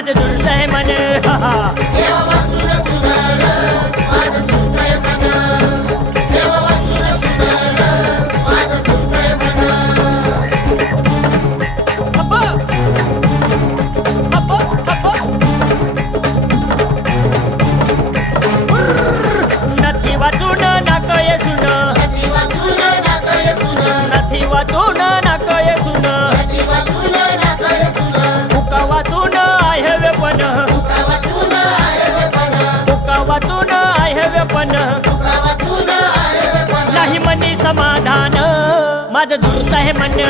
माझं दुर्दैव मन નથી વાતું ના કયે સુન નથી વાતું ના કયે સુન હુકાવાતું આય હવે પણ હુકાવાતું આય હવે પણ नाही मनी समाधान माझं दुर्दैव मन